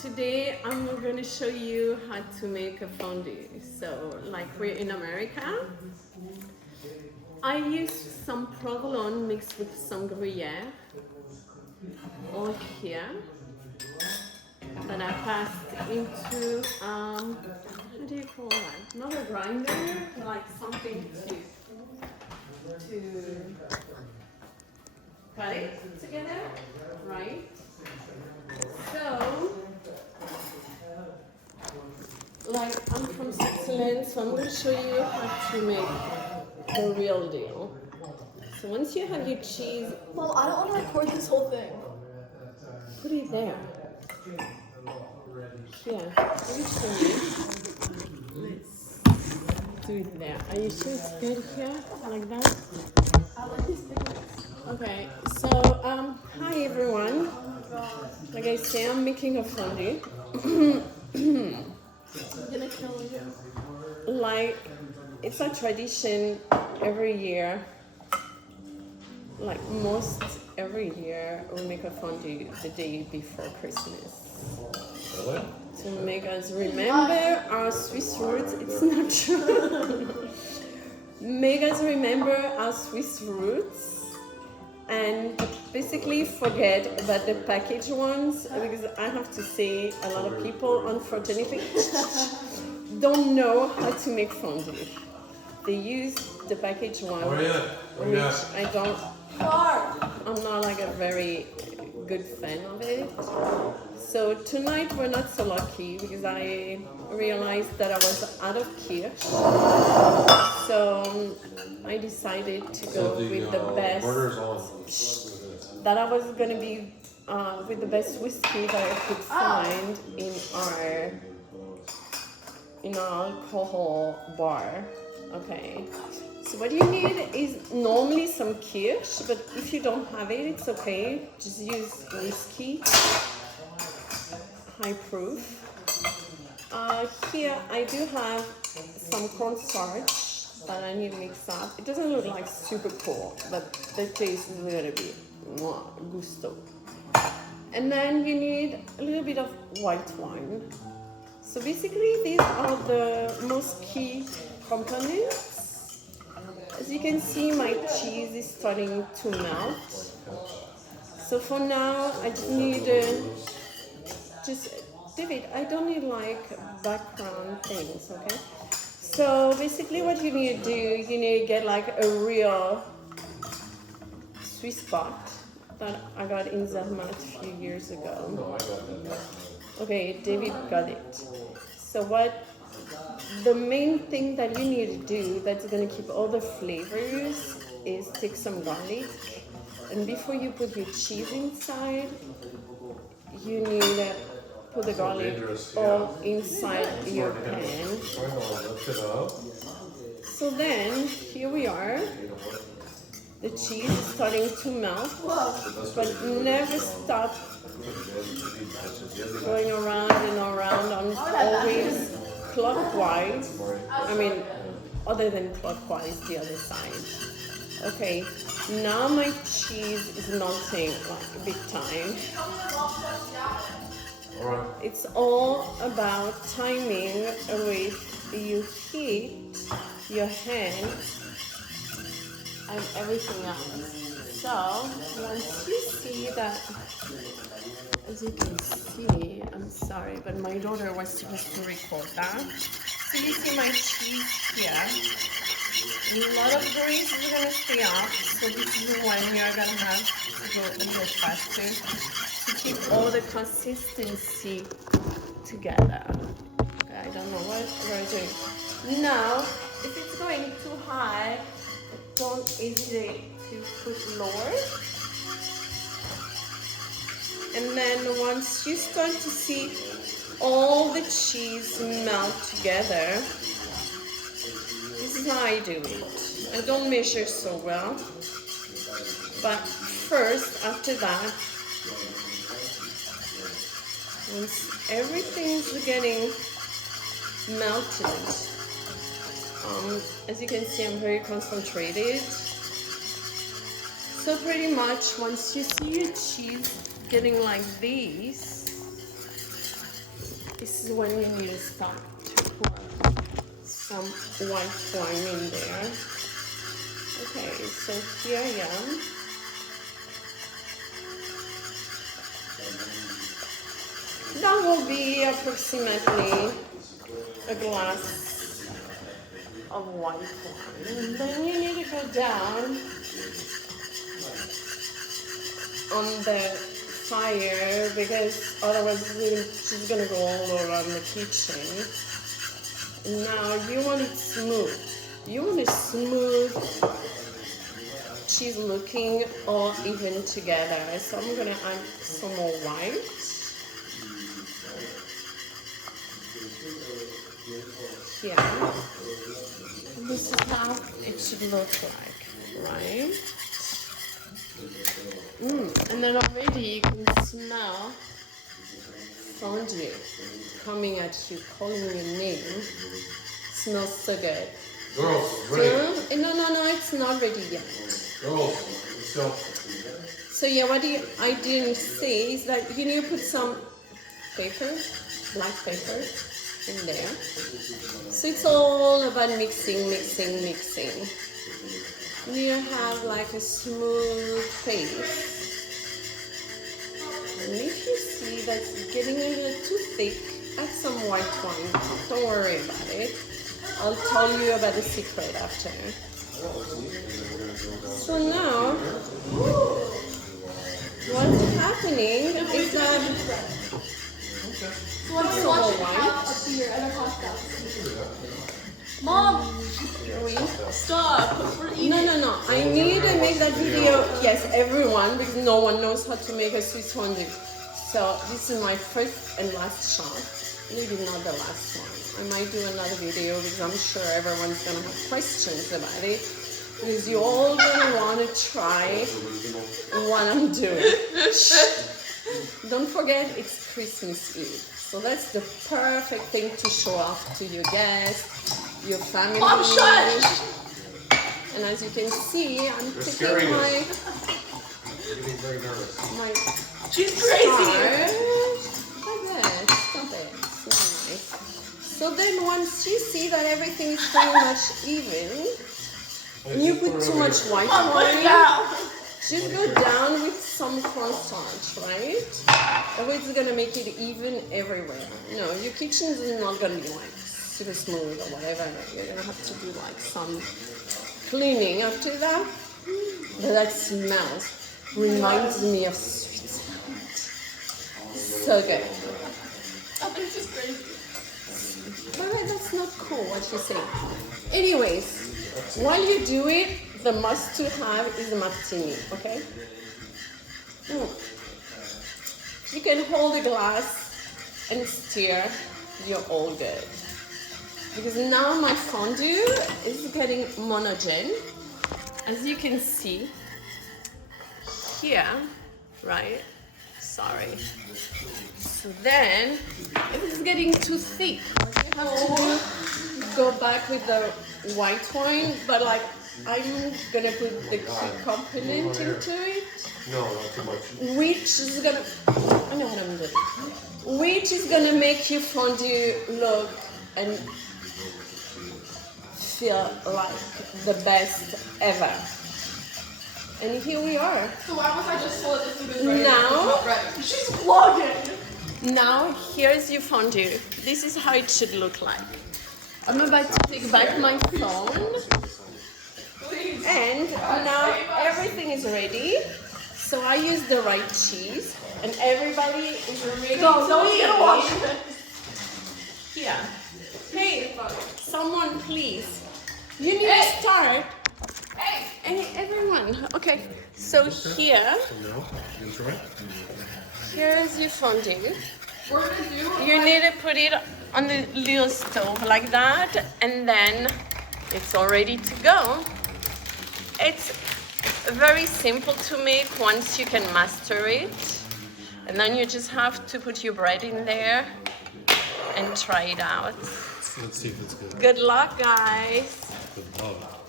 Today I'm going to show you how to make a fondue. So like we're in America, I use some provolone mixed with some Gruyere all here that I passed into, what do you call that? Not a grinder, like something to cut it together, right? So, like I'm from Switzerland, so I'm going to show you how to make the real deal. So once you have your cheese... Mom, I don't want to record this whole thing. Put it there. Here, give it to me. Let's do it there. Are you sure it's good here? Like that? I like these pigments. Okay, so, hi everyone. Like I say, I'm making a fondue. I'm gonna kill you. Like, it's a tradition every year. Like most every year, we make a fondue the day before Christmas. Really? To make us remember our Swiss roots. It's not true. Make us remember our Swiss roots. And basically forget about the packaged ones, because I have to say a lot of people unfortunately don't know how to make fondue. They use the packaged one, which I don't, I'm not like a very good fan of it. So tonight we're not so lucky because I realized that I was out of Kirsch. So I decided to go with the best, that I was going to be with the best whiskey that I could find in our alcohol bar. Okay. So what you need is normally some Kirsch, but if you don't have it, it's okay. Just use whiskey, high proof. Here I do have some cornstarch that I need to mix up. It doesn't look like super cool, but the taste is a little bit more gusto. And then you need a little bit of white wine. So basically these are the most key components. As you can see, my cheese is starting to melt. So for now, I just need David, I don't need like background things, okay? So basically what you need to do, you need to get like a real Swiss pot that I got in Zermatt a few years ago. No, I got that. Okay, David got it. So the main thing that you need to do that's going to keep all the flavors is take some garlic, and before you put your cheese inside, you need to put the garlic all inside your pan. So then, here we are. The cheese is starting to melt, but never stop going around and around. I'm always clockwise. I mean, other than clockwise, the other side. Okay, now my cheese is melting like big time. It's all about timing with you heat, your hands, and everything else. So once you see that, as you can see, I'm sorry, but my daughter was supposed to record that. So you see my cheese here. A lot of grease is going to stay off, so this is when you're going to have to go a little faster to keep all the consistency together. I don't know what we're doing. Now, if it's going too high, don't hesitate to put lower. And then once you start to see all the cheese melt together, this is how I do it. I don't measure so well, but first, after that, once everything's getting melted, as you can see, I'm very concentrated. So pretty much once you see your cheese getting like this, This is when you need to start to pour some white wine in there. Okay, so here I am. That will be approximately a glass of white wine. And then you need to go down on the fire because otherwise it's gonna go all around the kitchen. Now you want it smooth. You want it smooth, cheese looking all even together. So I'm gonna add some more white. Here. This is how it should look like, right? And then already you can smell fondue coming at you, calling your name. Smells so good. Girls, ready. No, it's not ready yet. Girls, let's go. So yeah, what I didn't say is that you need to put some paper, black paper, in there. So it's all about mixing. You have like a smooth paste. And if you see that it's getting a little too thick, add some white wine. Don't worry about it. I'll tell you about the secret after. So now, what's happening is that So when we watch it have a beer and a hot dog. Mom! Stop! We're eating. No. I need to make that video. Yes, everyone, because no one knows how to make a Swiss fondue. So this is my first and last shot. Maybe not the last one. I might do another video because I'm sure everyone's gonna have questions about it. Because you all gonna want to try what I'm doing. Don't forget, it's Christmas Eve. So that's the perfect thing to show off to your guests, your family. Mom, shut! And as you can see, I'm You're taking scaring my You're getting very nervous. She's crazy! Like that. Stop it. It's not nice. So then once you see that everything is pretty much even, and you put too much white Mom, put it wine, down! just go down with some cornstarch, right? Or it's gonna make it even everywhere. No, your kitchen is not gonna be like super smooth or whatever. You're gonna have to do like some cleaning after that. But that smells reminds me of Switzerland. So good. I think she's crazy. But that's not cool what you say. Anyways, while you do it, the must to have is a martini, okay? You can hold a glass and stir, you're all good. Because now my fondue is getting monogene. As you can see here, right? Sorry. So then, if it's getting too thick, what you have to do, go back with the white wine, but like I'm gonna put the key component into it. No, not too much. Which is gonna, I know what I'm doing. Which is gonna make your fondue look and feel like the best ever. And here we are. So why was I just told this food is ready? Now- It's not ready. She's vlogging! Now here's your fondue. This is how it should look like. I'm about to take back my phone. Please. And now everything is ready. So I use the right cheese, and everybody is ready No, to no one's gonna watch eat. this. Here. Hey, someone please. You need to start. Hey, everyone. Okay, so here, No, you try. here's your fondue. We're gonna do You need to put it on the little stove like that, and then it's all ready to go. It's very simple to make once you can master it. And then you just have to put your bread in there and try it out. Let's see if it's good. Good luck, guys. Good luck.